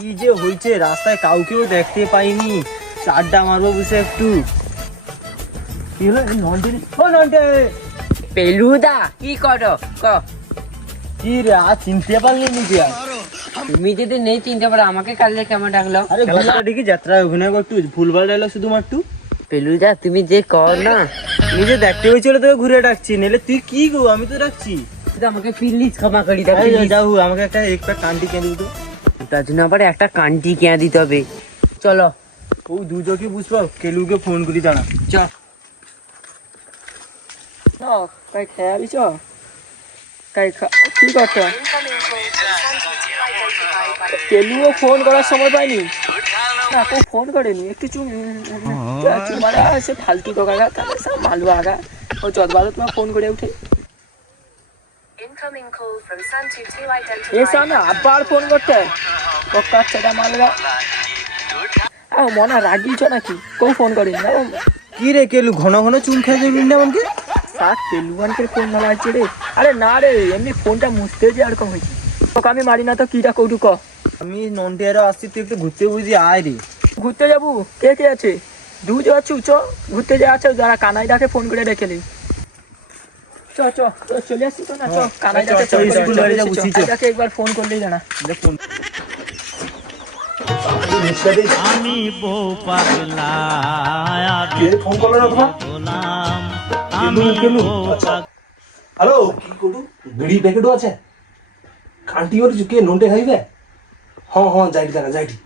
কি যে হয়েছে, রাস্তায় কাউকেও দেখতে পাইনি। আড্ডা মারবো বসে একটু। কি হলো? নন্টে, ও নন্টে। পেলুদা কি করো ক? কি রে, আজ চিনতে পারলি নাকি? তুমি যদি নেই চিনতে পারো আমাকে কালকে কেমন ডাকলো? আরে খেলাটা দেখি, যাত্রায় অভিনয় করতু, ভুলভাল ডায়লগ শুধু মারতু। পেলুদা তুমি যে কর না, নিজে দেখতে হয়েছিল তোকে ঘুরে ডাকছি, নেলে তুই কি গো, আমি তো ডাকছি। আমাকে প্লিজ ক্ষমা করি দাও। যাও, আমাকে একটা কান্টি কেন দিত। তার জন্য আবার একটা কান্টি কেয়া দিতে হবে। চলো ও দুজনকে বুঝবো, কেলুকে ফোন করি দাঁড়া। চ কাই খেয়ালি চ কাই কি করছো? কেলুও ফোন করার সময় পাইনি না, কেউ ফোন করেনি। একটু চুমারা আছে ফালতু টাকা তাহলে সব ভালো আগা ও চট ভালো তোমার ফোন করে উঠে এসা না আবার ফোন করতে কাচ্চাটা মালগা। মনে রাগিছ নাকি? কেউ ফোন করেনি না। কি রে কেলু, ঘন ঘন চুন খেয়ে যাবি না আমাকে? পেলুয়ানকে ফোন মারা হচ্ছে রে। আরে না রে, এমনি ফোনটা মুছতে যে আর কম হয়েছে। তোকে আমি মারি না তো কিটা কৌটু ক। আমি নন্টে আরো আসছি, তুই একটু ঘুরতে বুঝি আয় রে। ঘুরতে যাবো? কে কে আছে? দু যাচ্ছু চ ঘুরতে যা আছে, যারা কানাই ডাকে ফোন করে ডেকে নি। চ চ চলে আসছি তো না, চ কানাই ডাকে একবার ফোন করলেই জানা। আমি বউ পাগলা ফোন করলো না তোমার? আমি হ্যালো, কি করবো? বিড়ি প্যাকেটও আছে, খান্টি ওর কে নন্টে খাইবে? হ্যাঁ হ্যাঁ, যাইটি দাঁড়া যাইটি।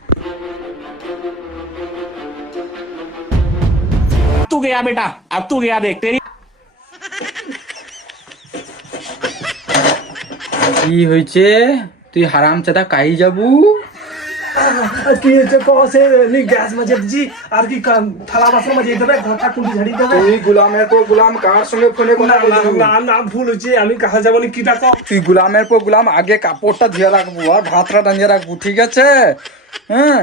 तू गया बेटा, अब तू गया देख तेरी। কি হয়েছে? তুই হারাম চাদা কাই যাবু? কি হচ্ছে কসে নি? গ্যাস মাঝে দিছি আর কি থালা বাসন মাঝে দেবে, ঘরটা টুটি ঝাড়ি দেবে। তুই গোলামের পর গোলাম, কার সঙ্গে ফোনে কথা বলছিস? না ভুল হচ্ছে, আমি কাছে যাবো না, কিটা কম। তুই গোলামের পর গোলাম, আগে কাপড়টা ধুয়ে রাখবো আর ভাতটা টানিয়ে রাখবো, ঠিক আছে? হ্যাঁ,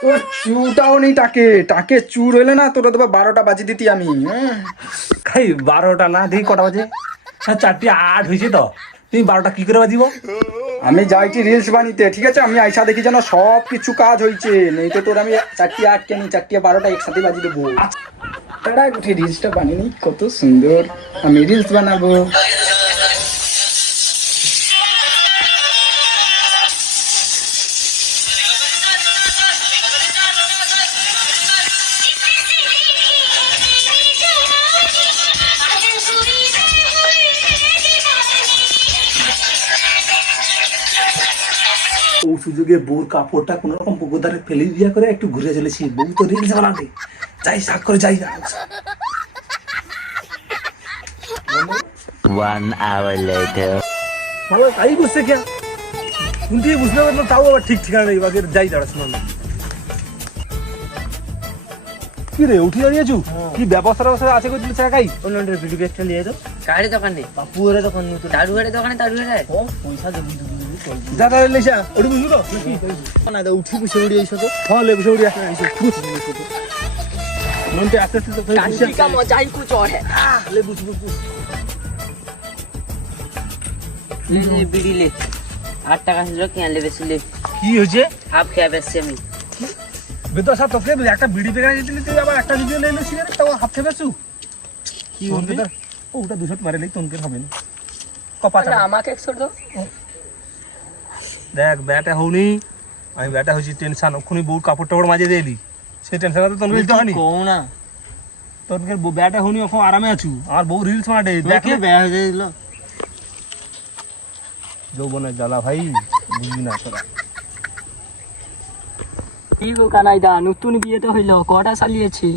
তোর চুটাও নেই টাকে, টাকে চুর হইলে না তোরা দেবে 12টা বাজি দিতি আমি। হ্যাঁ, খাই 12টা না, দেখি কটা বাজে। 4:08 হয়েছে তো, তুমি 12টা কি করে বাজিব? আমি যাইছি রিলস বানিতে, ঠিক আছে? আমি আইসা দেখি যেন সব কিছু কাজ হয়েছে, নেই তো তোর আমি 4:08 কেন 4:12 একসাথে বাজি দেবো। তারা উঠে রিলসটা বানিয়ে নি, কত সুন্দর আমি রিলস বানাবো। ও সুযোগে বউর কাপড়টা কোন রকম পুকুর ধারে ফেলে দিয়া করে একটু ঘুরে চলেছি, বউ তো রিলস বানাবে। যাই সাক করে যাই। 1 hour later ভালো তাই বুঝছে কে শুনতে বুঝতে পারলো, তাও আবার ঠিক ঠিকানা নেই। বাকি যাই দাঁড়া শোনা। কি রে উঠে দাঁড়িয়েছু? কি ব্যবস্থা আছে কই দিলে ছাড়া কাই? অন্যদের ভিডিও একটা নিয়ে দাও। কারে দোকানে? বাপুরে দোকান নিয়ে তো দারুয়ারে দোকানে দারুয়ারে ও পয়সা দেবি দাদা লেসা ওটি বুঝু তো না দা উঠি বসে উড়ি আইছো তো। হ্যাঁ লে বসে উড়ি আসে আইছো নন্টে আস্তে আস্তে তো কান্টি কা মজাই কুছ और है। লে বুঝ ले बिड़ी ले 8 টাকা ছিল কি আনলে বেশি লে। কি হইছে? হাফ খেয়ে বেশি আমি বেতো সব তোকে একটা বিড়ি পেকে দিলি, তুই আবার একটা ভিডিও লইলো সিগারেট, তাও হাত থেকে বেচু। কি হবে? ও ওটা 200 মারে লই, তোনকে হবে না কপাটা। আমাকে 100 দাও। দেখ ব্যাটা হউনি, আমি ব্যাটা হইছি টেনশন। ওখানে বউ কাপড় টাপড় মাঝে দেলি, সেই টেনশন তো তোনকে দিতে হয়নি। কও না তোনকে ব্যাটা হউনি, ওখানে আরামে আছু। আর বউ রিলস মারে দেখে বেয়া হয়ে দিল। যৌবনের জ্বালা ভাই, বুঝবি না তোরা। কি গো কানাই দা, নতুন বিয়ে তো হইলো, কটা সালিয়েছে?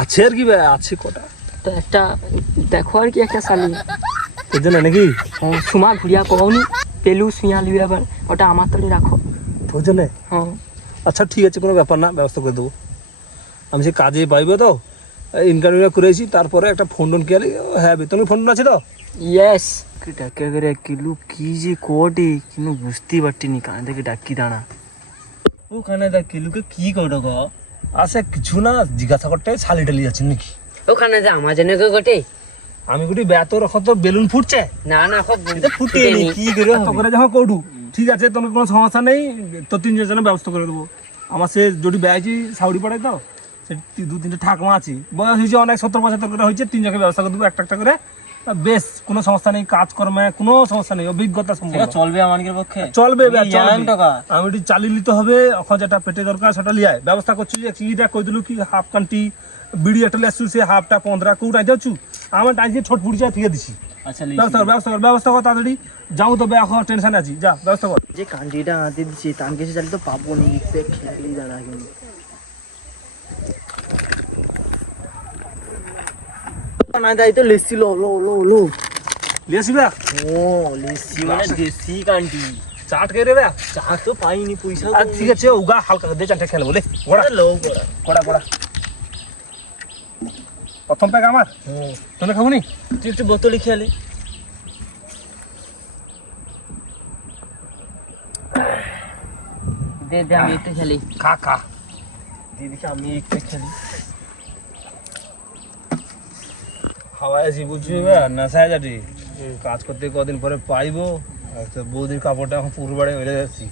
আছে আর কি আছে কটা, তো একটা দেখো আর কি একটা সালি এর জন্য নাকি? সুমা ঘুরিয়া কওনি পেলু সুইয়া লিবে, আবার ওটা আমার তলে রাখো। তোর জন্য? হ্যাঁ আচ্ছা ঠিক আছে, কোনো ব্যাপার না, ব্যবস্থা করে দেবো। আমি সে কাজে পাইবে তো, ইনকাম করেছি, তারপরে একটা ফোন টোন খেয়ালি। হ্যাঁ বেতন ফোন আছে তো। ইয়েস ডাকে করে কিলু কি যে কোডে কিন্তু বুঝতেই পারতিনি, কান থেকে ডাকি দাঁড়া। ওখানে দেখ কিলুকে কি করে গো? আচ্ছা কিছু না, জিজ্ঞাসা করতে শালি টালি যাচ্ছে নাকি? ওখানে যে আমার জন্য গোটে আমি গুটি বেতর এখন তো বেলুন ফুটছে না না খুব ফুটে কি করে এত করে যখন কডু ঠিক আছে, তোমার কোনো সমস্যা নেই, তো 3 জনের ব্যবস্থা করে দেবো। আমার সে যদি বেড়াইছি সাউরি পাড়ায়, তো সে 2-3টে ঠাকমা আছে, বয়স হয়েছে অনেক, 70-75 করে হয়েছে, 3 জনকে ব্যবস্থা করে দেবো একটা করে। বেশ, কোনো সমস্যা নেই, কাজকর্মে কোনো সমস্যা নেই, অভিজ্ঞতা সম্পন্ন চলবে আমাদের পক্ষে? চলবে। টাকা আমি ওটি চালিয়ে নিতে হবে, এখন যেটা পেটে দরকার সেটা লিয়ায় ব্যবস্থা করছি। যে চিঠিটা কই দিলু কি হাফ কান্টি বিড়ি একটা লেসু, সে হাফটা 15 কোটা যাচ্ছু, আমার টাইমে ছোট পুড়িয়া থেকে দিছি। আচ্ছা ব্যবস্থা কর তাড়াতাড়ি, যাও তবে এখন টেনশনে আছি, যা ব্যবস্থা কর। যে কান্ডিটা হাতে দিচ্ছি তার কাছে চালি তো পাবো নি, খেয়ালি দাঁড়া কিন্তু না তাই তো লেসি লো লো লো লো লিয়েছি বে, ও লেসি মানে দেশি কান্ডি চাট কে রে বে। চা তো পাইনি পয়সা আর ঠিক আছে, উগা হালকা দে, চারটে খেলে বলে গোড়া লো গোড়া গোড়া। প্রথম প্যাক আমার, তোনে খাবো নি? তুই একটু বোতলে খেয়ালি দে দে, আমি একটু খেলি। খা খা। দিদিকে আমি একটু খেলি। হাওয়ায় আছি বুঝছি বে, নেশায় যাটি কাজ করতে কদিন পরে পাইবো। আর তো বৌদির কাপড়টা এখন পুরো বাড়ি হয়ে যাচ্ছি,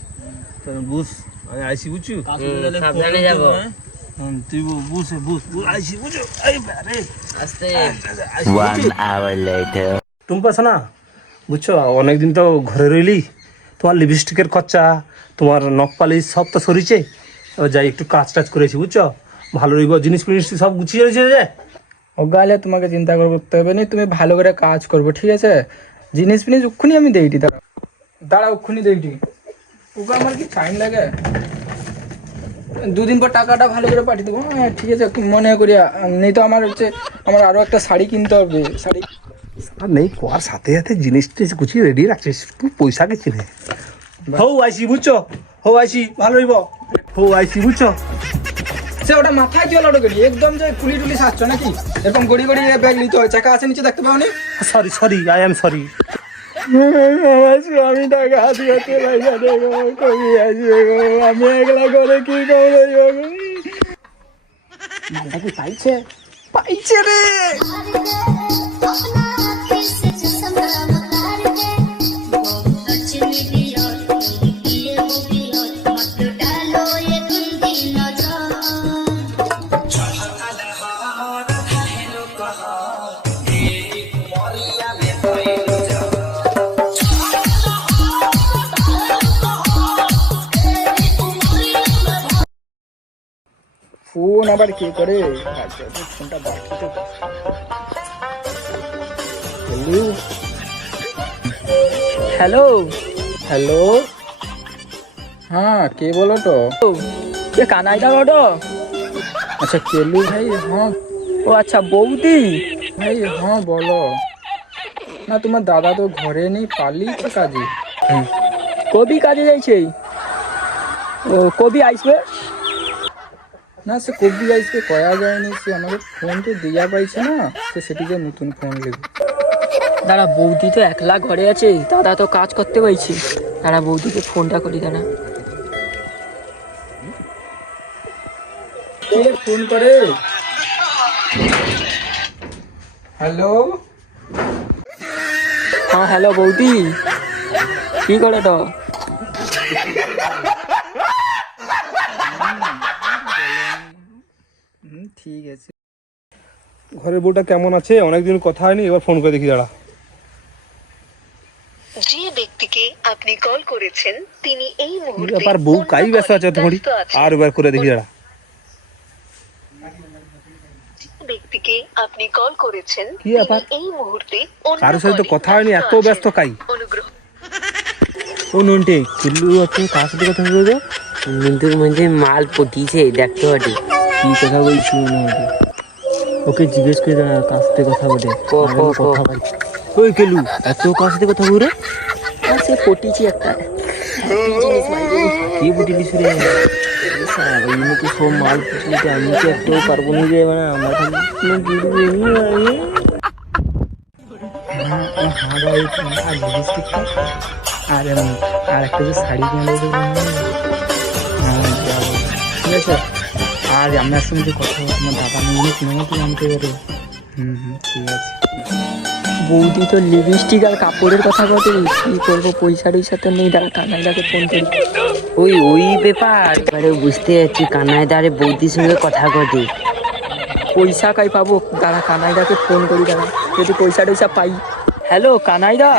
বুঝ আমি আইসি বুঝছু। সাবধানে যাবো। তুই বুঝ বুঝ আইসি বুঝো। এই বারে আস্তে 1 hour later. টুম্পা শোনা, বুঝছো অনেকদিন তো ঘরে রইলি, তোমার লিপস্টিকের খরচা, তোমার নখ পালিশ সব তো সরিছে। এবার যাই একটু কাজ টাজ করেছি বুঝছো, ভালো রইব, জিনিস ফিনিস সব গুছিয়ে রয়েছে যে। ওগালে তোমাকে চিন্তা করতে হবে না, তুমি ভালো করে কাজ করবো, ঠিক আছে? জিনিস ফিনিস ওক্ষুনি আমি দেইটি, দাঁড়া ওক্ষুনি দেইটি। ওকে আমার কি টাইম লাগে? 2 দিন পর টাকাটা ভালো করে পাঠিয়ে দেবো। হ্যাঁ ঠিক আছে, মনে করিয়া নেই তো আমার হচ্ছে, আমার আরো একটা শাড়ি কিনতে হবে। শাড়ি আর নেই কোয়ার সাথে সাথে জিনিস টিনিস গুছিয়ে রেডি রাখছিস, তুই পয়সা কে চিনে। হৌ আইসি বুঝছো, হৌ আইসি ভালো হইব, হৌ আইসি বুঝছো। সে ওটা মাথায় কি হলো ওটা করি, একদম যে কুলি টুলি সাজছ নাকি? এরকম গড়ি গড়ি ব্যাগ নিতে হয়, চাকা আছে নিচে দেখতে পাওনি? Sorry sorry, I am sorry. আমার স্বামী টাকা হাত করতে পয়সা দেবো, কবি আসবে গো, আমি একলা করে কি করবো? মালটা কি পাইছে? পাইছে রে। ফোন আবার কে করে? ফোনটা বাকি তো। হ্যালো হ্যালো, হ্যাঁ কে বলো তো? কে কানাইদা বটো? আচ্ছা কেলু ভাই, হ্যাঁ। ও আচ্ছা, বৌদি ভাই হ্যাঁ বলো না, তোমার দাদা তো ঘরে নেই, পালিয়েছে কাজে। কবি কাজে যাইছে? ও কবি আইসবে না, সে কবি আইসকে কয়া যায়নি, সে আমাকে ফোন তো দিয়া পাইছে না, সে সেটিকে নতুন ফোন নেবে। দাঁড়া, বৌদি তো একলা ঘরে আছে, দাদা তো কাজ করতে পাইছি। দাঁড়া বৌদিকে ফোনটা করি, দাঁড়া। কে ফোন করে? হ্যালো, হ্যাঁ হ্যালো বৌদি, কি করে তো? ঠিক আছে। ঘরের বউটা কেমন আছে? অনেকদিন কথা হয়নি, এবার ফোন করে দেখি, দাঁড়া। যে ব্যক্তিকে আপনি কল করেছেন তিনি এই মুহূর্তে ব্যাপার, বউ কাই ব্যস্ত আছে তোমারই, আর এবার করে দেখি, দাঁড়া। ব্যক্তিকে আপনি কল করেছেন কি ব্যাপার? তিনি এই মুহূর্তে কারোর সাথে তো কথা হয়নি, এত ব্যস্ত কাই? অনুগ্রহ ও নন্টে কুল্লু আছে, কার সাথে কথা বলবো? কিন্তু মধ্যে মাল পটিছে, দেখতে পাটি কি কথা বলছি। ওকে জিজ্ঞেস করে কার সাথে কথা বলে। কথা বল। ওই কেলু, এত কার সাথে কথা বলে? সে পটিছি একটা কি পটিলিস রে? তো সব মাল পটিলিতে আমি তো একটাও পারবো না রে, মানে আমার আর আর একটা যে শাড়ি কিনে দেবো, ঠিক আছে? আর আপনার সঙ্গে যে কথা, তোমার দাদা নিয়ে কিনে মতো জানতে পারে। ঠিক আছে। বৌদি তো লিপস্টিক আর কাপড়ের কথা বলতে, কি করবো, পয়সা টয়সা তো নেই, দাঁড়া কানাইদাকে ফোন করি। ওই ব্যাপার, এবারে বুঝতে যাচ্ছি কানাইদারে বৌদির সঙ্গে কথা বলে। পয়সা কাই পাবো, দাঁড়া কানাইদাকে ফোন করি, দাঁড়া যদি পয়সা টয়সা পাই। হ্যালো কানাইদা,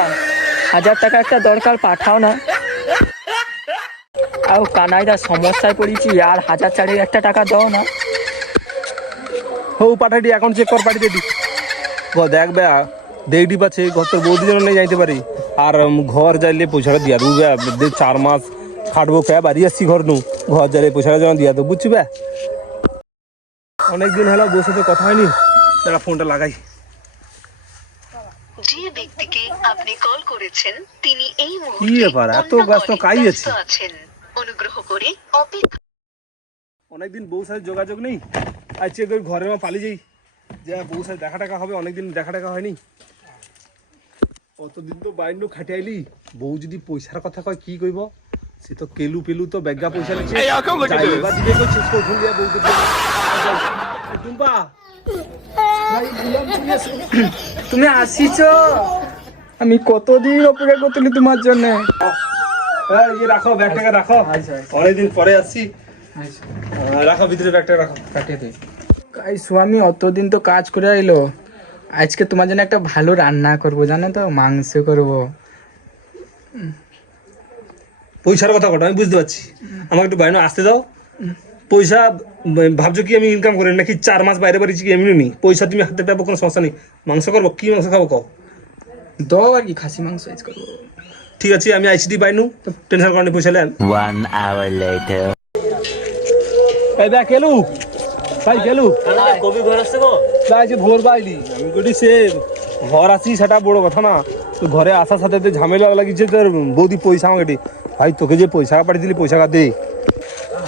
1000 টাকা একটা দরকার, পাঠাও না। আও কানাইদা সমস্যায় পড়েছি, আর 1000 চারের একটা টাকা দাও না। হো পাঠাইটি অ্যাকাউন্ট চেক কর, পাঠিয়ে দি দেখ বে দেখটি পাচ্ছে ঘর তোর বৌদি যেন নেই যাইতে পারি। আর ঘর যাইলে পয়সাটা দিয়া দেবো বে, 4 মাস খাটবো কে বাড়ি আসছি ঘর নু, ঘর যাইলে পয়সাটা যেন দিয়া দেবো, বুঝছি বে। অনেকদিন হলো বউর সাথে কথা হয়নি, তারা ফোনটা লাগাই। যে ব্যক্তিকে আপনি কল করেছেন তিনি এই কি মুহূর্তে ব্যাপার, এত অন্য ব্যস্ত কলে কাই ব্যস্ত আছে? আছেন, অনুগ্রহ করে অপেক্ষা। অনেকদিন বউর সাথে যোগাযোগ নেই, আজকে করে ঘরে মা পালিয়ে যাই, যে বউর সাথে দেখা টাকা হবে, অনেকদিন দেখা টাকা হয়নি। অতদিন তো বাইন্ড খাটিয়াইলি, বউ যদি পয়সার কথা কয় কি কইব, সে তো কেলু পেলু তো ব্যাগা পয়সা লিখছে, এবার দিবে কইছিস কখন দিয়া বউকে টুম্পা তুমি আসিছ, আমি কতদিন অপেক্ষা করতেছি তোমার জন্য। এই রাখো ব্যাগটাকে রাখো, অনেকদিন পরে আসছি, রাখো ভিতরে ব্যাগটা রাখো, কাটিয়ে দে। স্বামী অতদিন তো কাজ করে আইলো, আজকে তোমার জন্য একটা ভালো রান্না করব, জানো তো, মাংস করব। পয়সার কথা কটা আমি বুঝতে পারছি, আমাকে একটু বাইরে আসতে দাও। পয়সা ভাবছো কি আমি ইনকাম করি নাকি 4 মাস বাইরে বাড়িছি কি এমনি নেই, পয়সা তুমি হাতে পাবো, কোনো সমস্যা নেই। মাংস করবো, কি মাংস খাবো কও? দাও আর কি, খাসি মাংস আজ করবো। ঠিক আছে আমি আইসিডি বাইনু, টেনশন করেন, পয়সা নেন। 1 hour later. এই দেখ কেলু ভাই, কেলু কবি ঘর আসছে গো, যে ভোর বাইলি আমি কটি সে ঘর আসি সেটা বড় কথা না, তো ঘরে আসার সাথে তো ঝামেলা লাগিছে তোর বৌদি পয়সা আমাকে ভাই, তোকে যে পয়সা পাঠিয়ে দিলি পয়সা দে।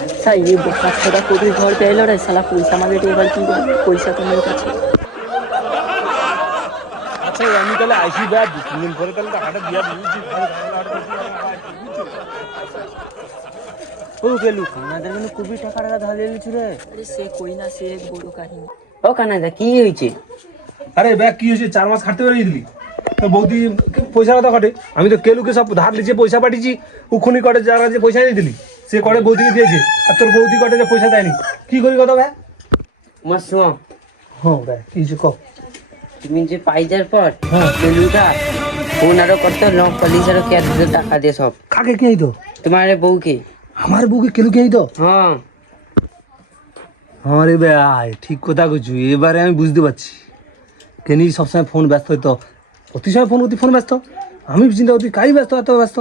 আচ্ছা এই বোকাটা কবির ঘর পেলো রে, শালা পয়সা মাগে, এবার কি করবো, পয়সা তো নেই কাছে। আচ্ছা আমি তাহলে আইসি ব্যাগ 2-3 দিন পরে তাহলে টাকাটা দিয়া দিচ্ছি। ও গেলু কানাইদার জন্য খুবই টাকা ধারে লিছু রে। আরে সে কই না, সে এক বড় কাহিনী। ও কানাইদা কি হয়েছে? আরে ব্যাগ কি হয়েছে, 4 মাস খাটতে পারিয়ে দিলি, তো বৌদি পয়সার কথা ঘটে, আমি তো কেলুকে সব ধার লিচে পয়সা পাঠিয়েছি, উখুনি কটে যারা যে পয়সা দিয়ে দিলি, সে করে বৌদিকে দিয়েছে, আর তোর বৌদি কটে যে পয়সা দেয়নি, কি করি কথা ভাই? তোমার শোনো, হ্যাঁ ভাই কি কিছু কও। তুমি যে পাইজার পর গেলুটা ফোন আরো করতে, লক পুলিশ আরো কে টাকা দিয়ে সব। কাকে কে আইতো? তোমার বউকে। আমার বউকে কেলু কে আইতো? হ্যাঁ আরে ভাই ঠিক কথা কইছু, এবারে আমি বুঝতে পারছি কেনি সবসময় ফোন ব্যস্ত হইতো, প্রতি সময় ফোন ব্যস্ত, আমি চিন্তা করছি কাই ব্যস্ত, এত ব্যস্ত।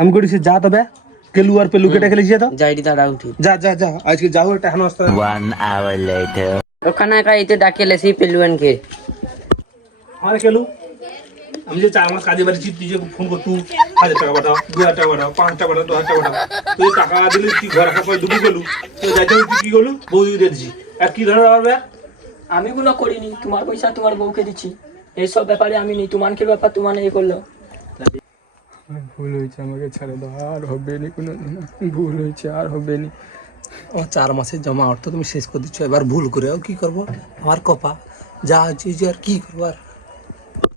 আমি করি সে যা তবে কেলু আর পেলু কেটে খেলেছি তো, যাইটি তারা উঠি। যা যা যা আজকে যাও একটা এখন আসতে। 1 hour later. ওখানে কাইতে ডাকেলে সেই পেলুয়ানকে। আরে কেলু, আমি যে 4 মাস কাজে বাড়িছি, তুই যে ফোন কর, তুই 1000 টাকা পাঠাও, 2000 টাকা পাঠাও, 5 টাকা পাঠাও, 2000 টাকা পাঠাও, তুই টাকা দিলি, তুই ঘর রাখার পর ডুবি গেলু, তুই যাইতে তুই কি করলু, বৌদিকে দিয়ে দিছি, আর কি ধরনের ব্যাপার? আমি গুলো করিনি, তোমার পয়সা তোমার বউকে দিচ্ছি, এইসব ব্যাপারে আমি নেই, তোমাকে ব্যাপার তোমার এই করলো। ভুল হয়েছে, আমাকে ছেড়ে দাও, আর হবে নি কোনোদিন, ভুল হয়েছে, আর হবে নি। আমার 4 মাসের জমা অর্থ তুমি শেষ করে দিচ্ছ, এবার ভুল করেও কি করবো, আমার কপা যা হচ্ছে আর কি করবো আর।